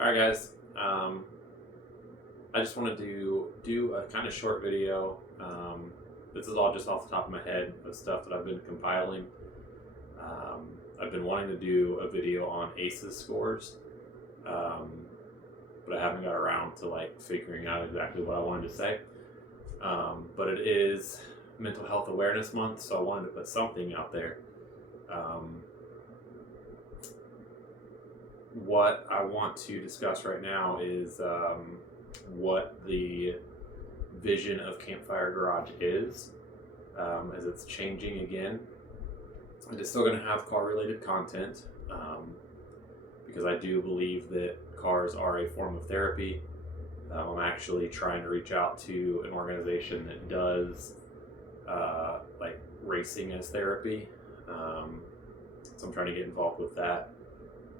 All right, guys. I just wanted to do a kind of short video. This is all just off the top of my head of stuff that I've been compiling. I've been wanting to do a video on ACEs scores, but I haven't got around to figuring out exactly what I wanted to say. But it is Mental Health Awareness Month, so I wanted to put something out there. What I want to discuss right now is what the vision of Campfire Garage is, as it's changing again. It is still going to have car-related content, because I do believe that cars are a form of therapy. I'm actually trying to reach out to an organization that does racing as therapy, so I'm trying to get involved with that.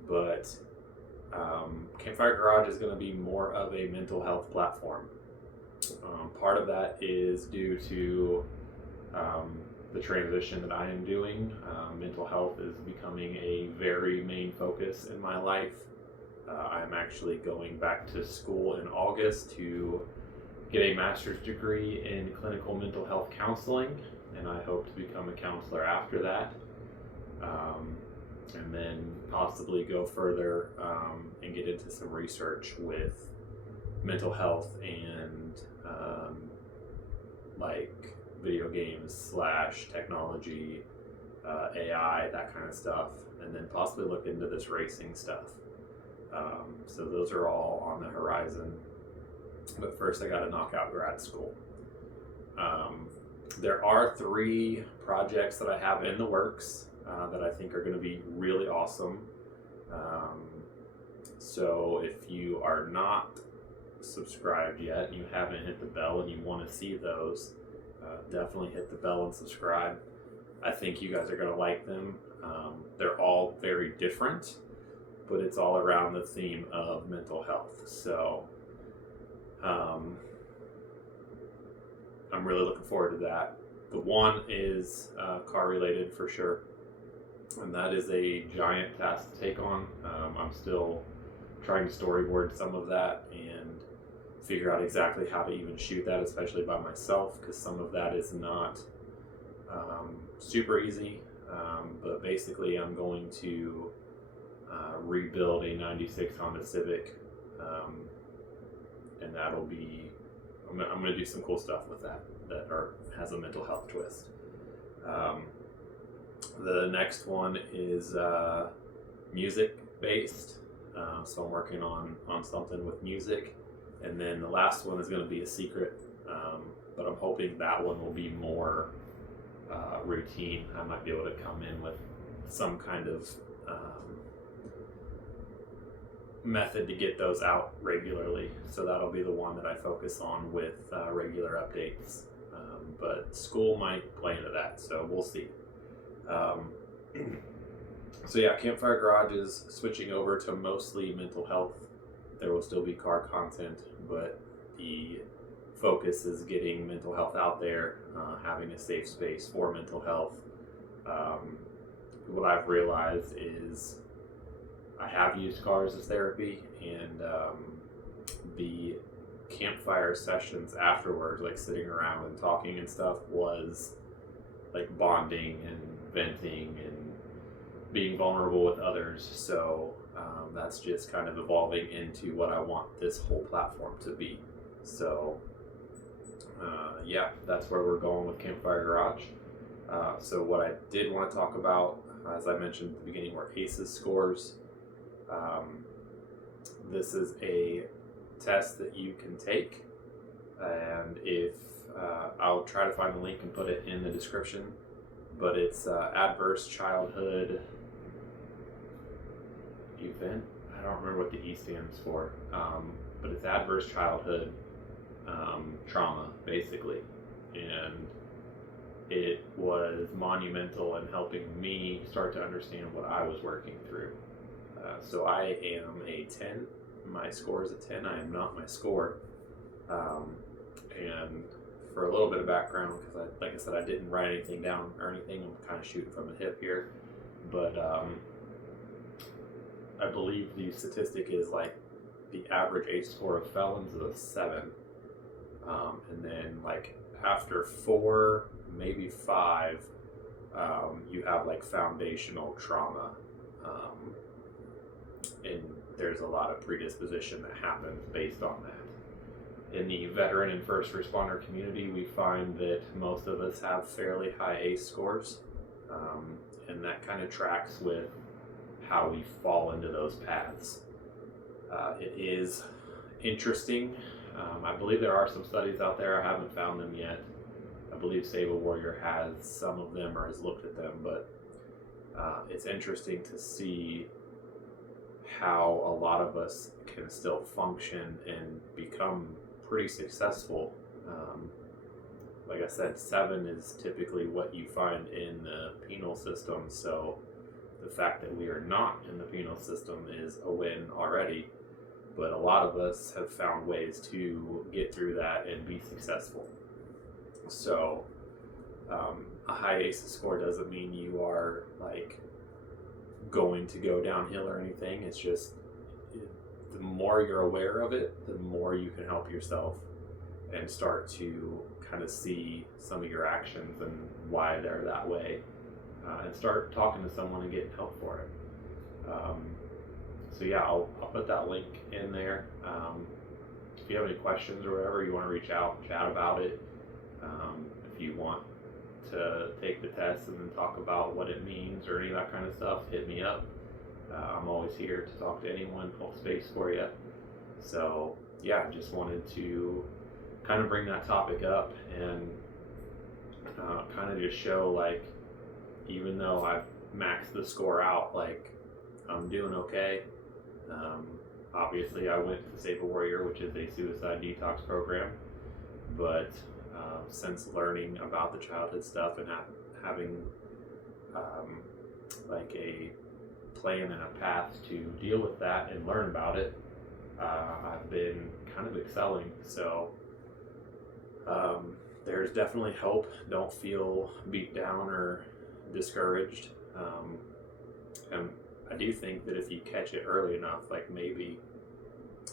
But Campfire Garage is going to be more of a mental health platform. Part of that is due to the transition that I am doing. Mental health is becoming a very main focus in my life. I'm actually going back to school in August to get a master's degree in clinical mental health counseling, and I hope to become a counselor after that. And then possibly go further and get into some research with mental health and video games / technology, AI, that kind of stuff, and then possibly look into this racing stuff. So those are all on the horizon. But first I got to knock out grad school. There are 3 projects that I have in the works that I think are going to be really awesome. So if you are not subscribed yet and you haven't hit the bell and you want to see those, definitely hit the bell and subscribe. I think you guys are going to like them. They're all very different, but it's all around the theme of mental health. So I'm really looking forward to that. The one is car related for sure, and that is a giant task to take on. I'm still trying to storyboard some of that and figure out exactly how to even shoot that, especially by myself, because some of that is not super easy. But basically I'm going to rebuild a 96 Honda Civic, and that'll be, I'm going to do some cool stuff with that has a mental health twist. The next one is music based, so I'm working on something with music, and then the last one is going to be a secret, but I'm hoping that one will be more routine. I might be able to come in with some kind of method to get those out regularly, so that'll be the one that I focus on with regular updates, but school might play into that, so we'll see. So yeah, Campfire Garage is switching over to mostly mental health. There will still be car content, but the focus is getting mental health out there, having a safe space for mental health. What I've realized is I have used cars as therapy, and the campfire sessions afterwards, sitting around and talking and stuff, was bonding and venting and being vulnerable with others. So that's just kind of evolving into what I want this whole platform to be. So yeah, that's where we're going with Campfire Garage. So what I did want to talk about, as I mentioned at the beginning, were ACEs scores. This is a test that you can take, and if I'll try to find the link and put it in the description, but it's Adverse Childhood Event. I don't remember what the E stands for, but it's Adverse Childhood Trauma, basically, and it was monumental in helping me start to understand what I was working through. So I am a 10. My score is a 10. I am not my score. And for a little bit of background, because like I said, I didn't write anything down or anything. I'm kind of shooting from the hip here. But I believe the statistic is the average ACE score of felons is a 7. And then like after 4, maybe 5, you have like foundational trauma. And there's a lot of predisposition that happens based on that. In the veteran and first responder community, we find that most of us have fairly high ACE scores, and that kind of tracks with how we fall into those paths. It is interesting. I believe there are some studies out there. I haven't found them yet. I believe Save a Warrior has some of them or has looked at them, but it's interesting to see how a lot of us can still function and become pretty successful. Like I said, 7 is typically what you find in the penal system, so the fact that we are not in the penal system is a win already. But a lot of us have found ways to get through that and be successful. So a high ACEs score doesn't mean you are like going to go downhill or anything. It's just the more you're aware of it, the more you can help yourself and start to kind of see some of your actions and why they're that way, and start talking to someone and getting help for it. So yeah, I'll put that link in there. If you have any questions or whatever, you want to reach out, chat about it. If you want to take the test and then talk about what it means or any of that kind of stuff, hit me up. I'm always here to talk to anyone, hold space for you. So yeah, just wanted to kind of bring that topic up and kind of just show, like, even though I've maxed the score out, like, I'm doing okay. Obviously I went to Save a Warrior, which is a suicide detox program, but since learning about the childhood stuff and having like a plan and a path to deal with that and learn about it, I've been kind of excelling. So there's definitely hope. Don't feel beat down or discouraged. And I do think that if you catch it early enough, like, maybe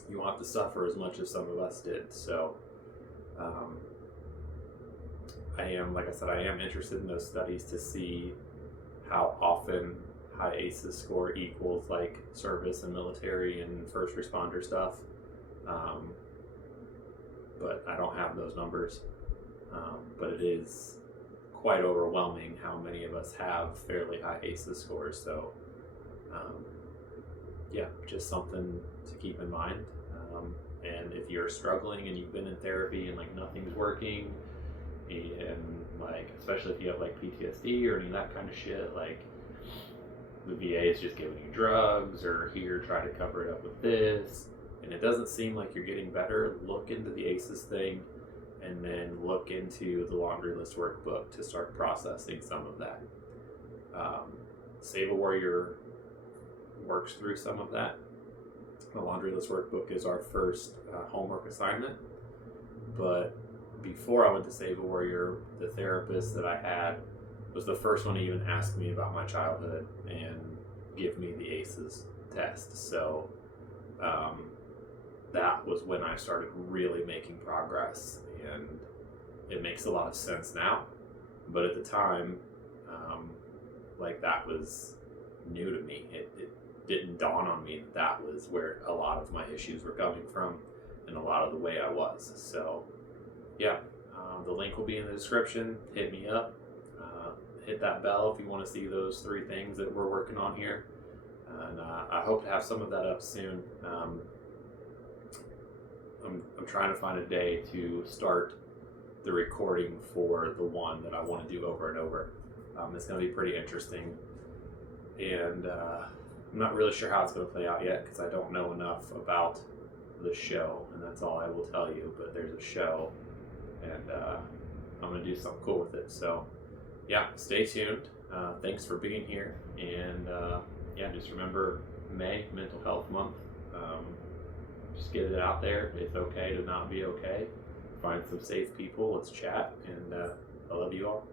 you won't have to suffer as much as some of us did. So like I said, I am interested in those studies to see how often high ACEs score equals like service and military and first responder stuff. But I don't have those numbers. But it is quite overwhelming how many of us have fairly high ACEs scores. So yeah, just something to keep in mind. And if you're struggling and you've been in therapy and like nothing's working, and like, especially if you have like PTSD or any of that kind of shit, like the VA is just giving you drugs, or here, try to cover it up with this, and it doesn't seem like you're getting better, look into the ACEs thing, and then look into the laundry list workbook to start processing some of that. Save a Warrior works through some of that. The laundry list workbook is our first homework assignment, but before I went to Save a Warrior, the therapist that I had was the first one to even ask me about my childhood and give me the ACEs test. So that was when I started really making progress, and it makes a lot of sense now. But at the time, like, that was new to me. It didn't dawn on me that that was where a lot of my issues were coming from and a lot of the way I was. So yeah, the link will be in the description. Hit me up. Hit that bell if you want to see those 3 things that we're working on here. And I hope to have some of that up soon. I'm trying to find a day to start the recording for the one that I want to do over and over. It's going to be pretty interesting. And I'm not really sure how it's going to play out yet, because I don't know enough about the show, and that's all I will tell you. But there's a show, and I'm going to do something cool with it. So yeah, stay tuned. Thanks for being here. And yeah, just remember, May, Mental Health Month. Just get it out there. It's okay to not be okay. Find some safe people. Let's chat. And I love you all.